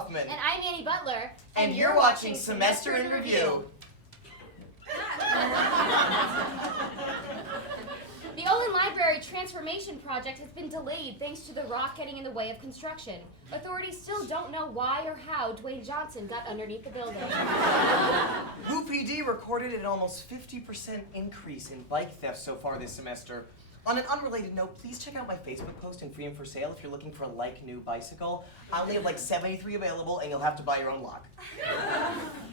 Hoffman. And I'm Annie Butler. And you're watching Semester in Review. The Olin Library transformation project has been delayed thanks to the rock getting in the way of construction. Authorities still don't know why or how Dwayne Johnson got underneath the building. Who PD recorded an almost 50% increase in bike theft so far this semester. On an unrelated note, please check out my Facebook post in Free and For Sale if you're looking for a like-new bicycle. I only have like 73 available, and you'll have to buy your own lock.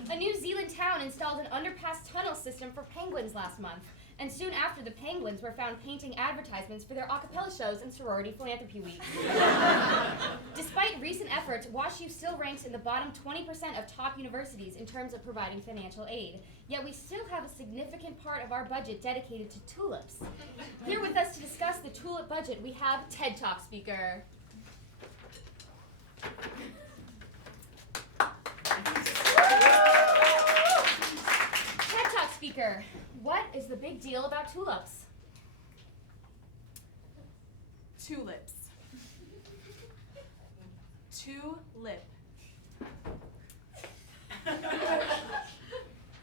A New Zealand town installed an underpass tunnel system for penguins last month. And soon after, the penguins were found painting advertisements for their a cappella shows and sorority philanthropy week. Despite recent efforts, WashU still ranks in the bottom 20% of top universities in terms of providing financial aid. Yet we still have a significant part of our budget dedicated to tulips. Here with us to discuss the tulip budget, we have TED Talk speaker. TED Talk speaker. What is the big deal about tulips? Tulips. Tulip.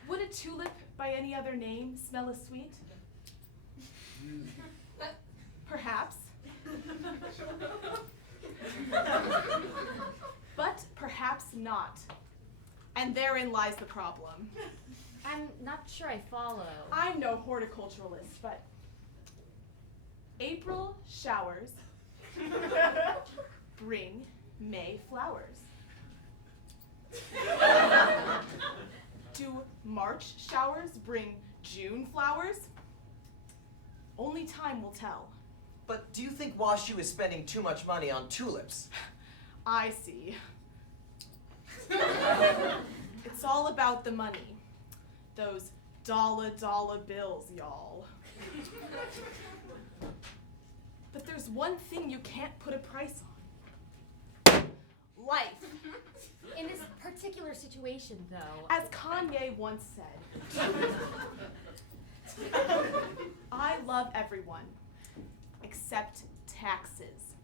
Would a tulip by any other name smell as sweet? Perhaps. But perhaps not. And therein lies the problem. I'm not sure I follow. I'm no horticulturalist, but April showers bring May flowers. Do March showers bring June flowers? Only time will tell. But do you think WashU is spending too much money on tulips? I see. It's all about the money. Those dollar bills, y'all. But there's one thing you can't put a price on. Life. In this particular situation, though, As Kanye once said, I love everyone except taxes.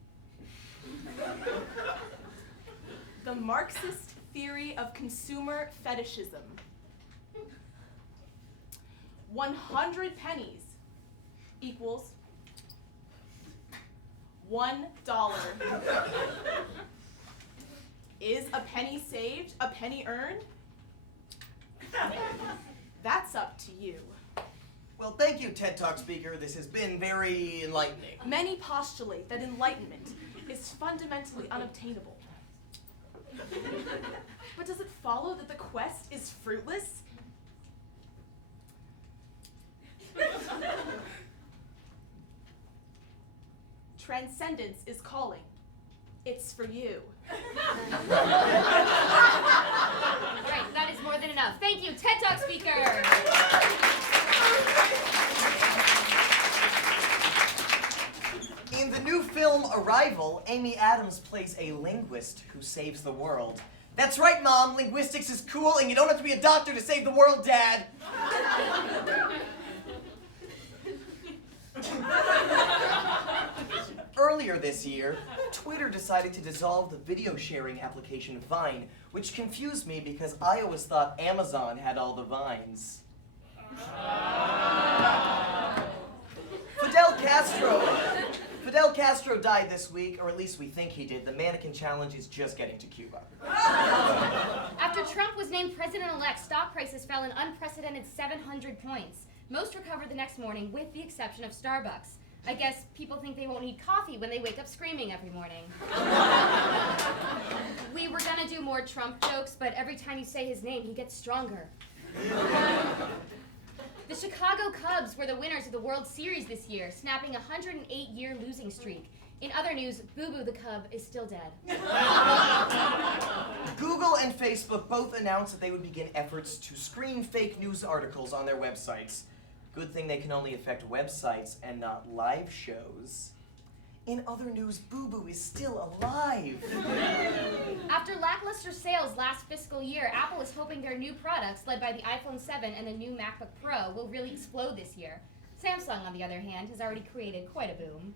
The Marxist theory of consumer fetishism. 100 pennies equals $1. Is a penny saved a penny earned? That's up to you. Well, thank you, TED Talk speaker. This has been very enlightening. Many postulate that enlightenment is fundamentally unobtainable. But does it follow that the quest is fruitless? Transcendence is calling. It's for you. all right, that is more than enough. Thank you, TED Talk speaker. In the new film Arrival, Amy Adams plays a linguist who saves the world. That's right, Mom. Linguistics is cool, and you don't have to be a doctor to save the world, Dad. Earlier this year, Twitter decided to dissolve the video sharing application Vine, which confused me because I always thought Amazon had all the vines. Fidel Castro died this week, or at least we think he did. The mannequin challenge is just getting to Cuba. After Trump was named president-elect, stock prices fell an unprecedented 700 points. Most recovered the next morning, with the exception of Starbucks. I guess people think they won't need coffee when they wake up screaming every morning. We were gonna do more Trump jokes, but every time you say his name, he gets stronger. The Chicago Cubs were the winners of the World Series this year, snapping a 108-year losing streak. In other news, Boo Boo the Cub is still dead. Google and Facebook both announced that they would begin efforts to screen fake news articles on their websites. Good thing they can only affect websites and not live shows. In other news, Boo Boo is still alive. After lackluster sales last fiscal year, Apple is hoping their new products, led by the iPhone 7 and the new MacBook Pro, will really explode this year. Samsung, on the other hand, has already created quite a boom.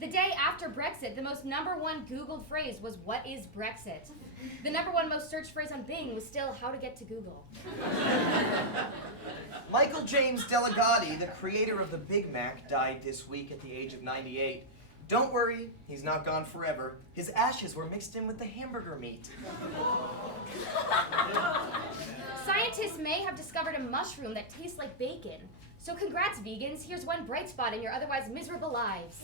The day after Brexit, the most #1 Googled phrase was, "What is Brexit?" The #1 most searched phrase on Bing was still, "How to get to Google." Michael James Delegati, the creator of the Big Mac, died this week at the age of 98. Don't worry, he's not gone forever. His ashes were mixed in with the hamburger meat. Scientists may have discovered a mushroom that tastes like bacon. So congrats, vegans. Here's one bright spot in your otherwise miserable lives.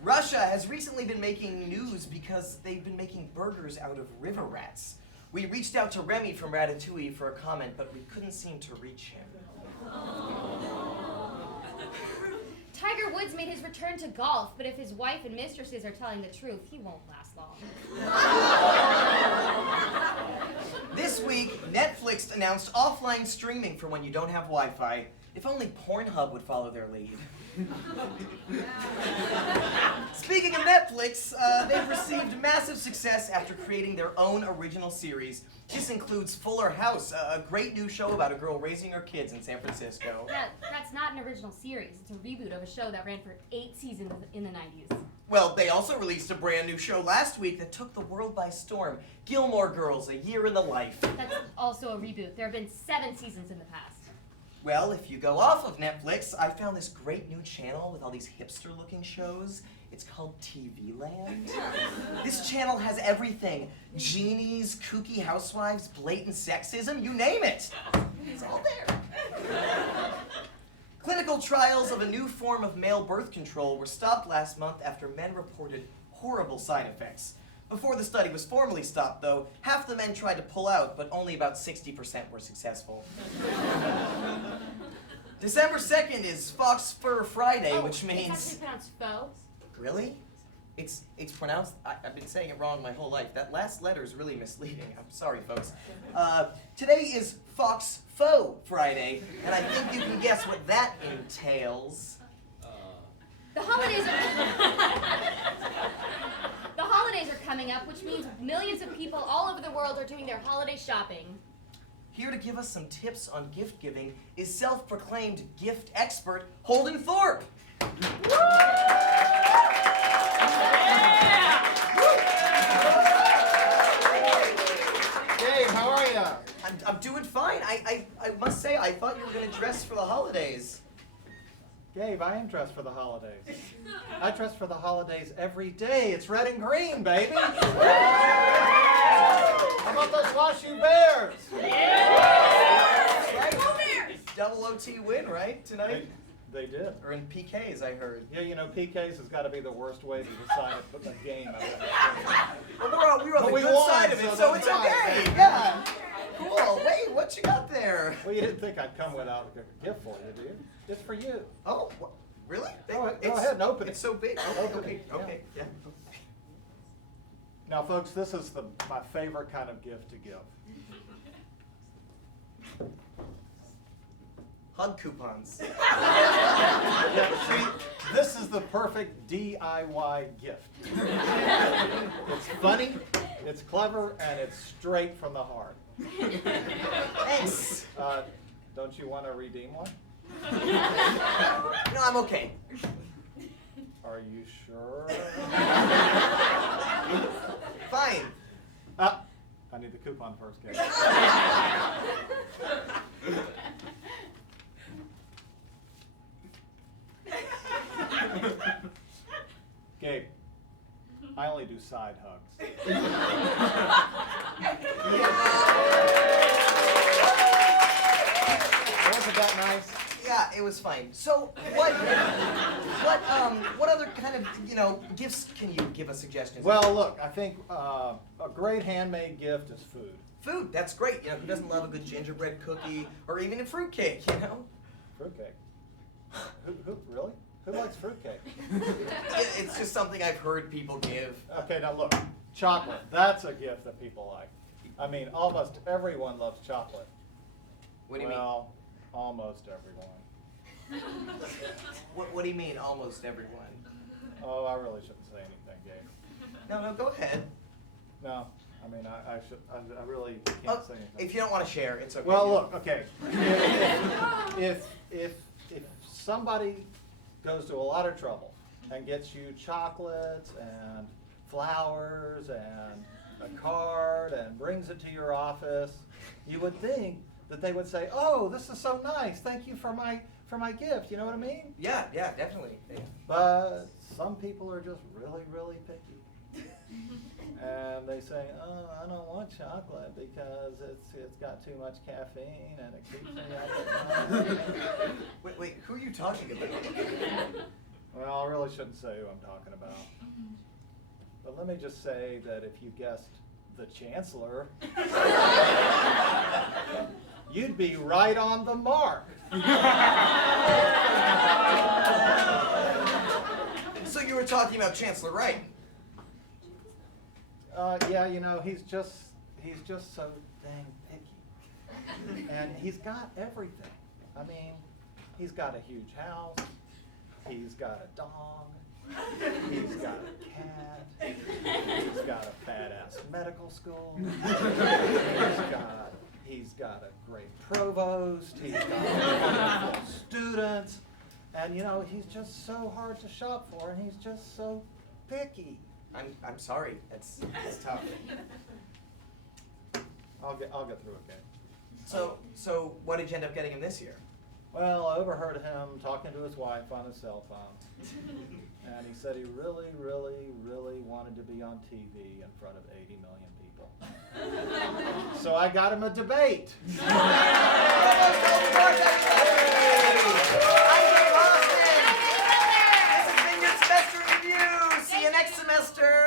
Russia has recently been making news because they've been making burgers out of river rats. We reached out to Remy from Ratatouille for a comment, but we couldn't seem to reach him. Tiger Woods made his return to golf, but if his wife and mistresses are telling the truth, he won't last long. This week, Netflix announced offline streaming for when you don't have Wi-Fi. If only Pornhub would follow their lead. Speaking of Netflix, they've received massive success after creating their own original series. This includes Fuller House, a great new show about a girl raising her kids in San Francisco. That's not an original series. It's a reboot of a show that ran for 8 seasons in the 90s. Well, they also released a brand new show last week that took the world by storm. Gilmore Girls, A Year in the Life. That's also a reboot. There have been 7 seasons in the past. Well, if you go off of Netflix, I found this great new channel with all these hipster-looking shows. It's called TV Land. This channel has everything. Genies, kooky housewives, blatant sexism, you name it. It's all there. Clinical trials of a new form of male birth control were stopped last month after men reported horrible side effects. Before the study was formally stopped, though, half the men tried to pull out, but only about 60% were successful. December 2nd is Fox Fur Friday, which means... It's actually pronounced faux. Really? It's pronounced... I've been saying it wrong my whole life. That last letter is really misleading. I'm sorry, folks. Today is Fox Faux Friday, and I think you can guess what that entails. The holidays are coming up, which means millions of people all over the world are doing their holiday shopping. Here to give us some tips on gift giving is self-proclaimed gift expert Holden Thorpe. Gabe, how are you? I'm doing fine. I must say, I thought you were going to dress for the holidays. Gabe, I am dressed for the holidays. I dress for the holidays every day. It's red and green, baby. How about those WashU Bears? Right? Double OT win, right, tonight? They did. Or in PKs, I heard. Yeah, you know, PKs has got to be the worst way to decide a game. Well, we were on the good side of it, so it's okay. Yeah. Cool. Wait, what you got there? Well, you didn't think I'd come without a gift for you, do you? It's for you. Oh, really? Go ahead and open it. It's so big. Okay, yeah. Now, folks, this is my favorite kind of gift to give. Hug coupons. Yeah, see, this is the perfect DIY gift. It's funny, it's clever, and it's straight from the heart. Thanks. Don't you want to redeem one? No, I'm okay. Are you sure? Fine. I need the coupon first, Gabe. Gabe, I only do side hugs. Wasn't that nice? Yeah, it was fine. So, what other kind of, gifts can you give us suggestions? Well, look, I think a great handmade gift is food. Food, that's great. Who doesn't love a good gingerbread cookie or even a fruitcake, Fruitcake? Who really? Who likes fruitcake? It's just something I've heard people give. Okay, now look, chocolate, that's a gift that people like. I mean, almost everyone loves chocolate. What do you mean? Well, almost everyone. What do you mean, almost everyone? Oh, I really shouldn't say anything, Gabe. No, go ahead. No, I mean, I really can't say anything. If you don't want to share, it's okay. Well, look, okay. If somebody goes to a lot of trouble and gets you chocolates and flowers and a card and brings it to your office, you would think that they would say, "Oh, this is so nice. Thank you for my gift." You know what I mean? Yeah, definitely. Yeah. But some people are just really, really picky. And they say, "Oh, I don't want chocolate because it's got too much caffeine and it keeps me up at night." Wait, who are you talking about? Well, I really shouldn't say who I'm talking about. But let me just say that if you guessed the Chancellor, you'd be right on the mark. So you were talking about Chancellor Wright? Yeah, you know, he's just so dang picky. And he's got everything. I mean, he's got a huge house, he's got a dog, he's got a cat, he's got a badass medical school, he's got a great provost, he's got wonderful students, and you know, he's just so hard to shop for, and he's just so picky. I'm sorry. That's tough. I'll get through it, Gabe. So what did you end up getting him this year? Well, I overheard him talking to his wife on his cell phone. And he said he really, really, really wanted to be on TV in front of 80 million people. So I got him a debate. I'm Gabe Hoffman. This has been your semester review. See you next semester.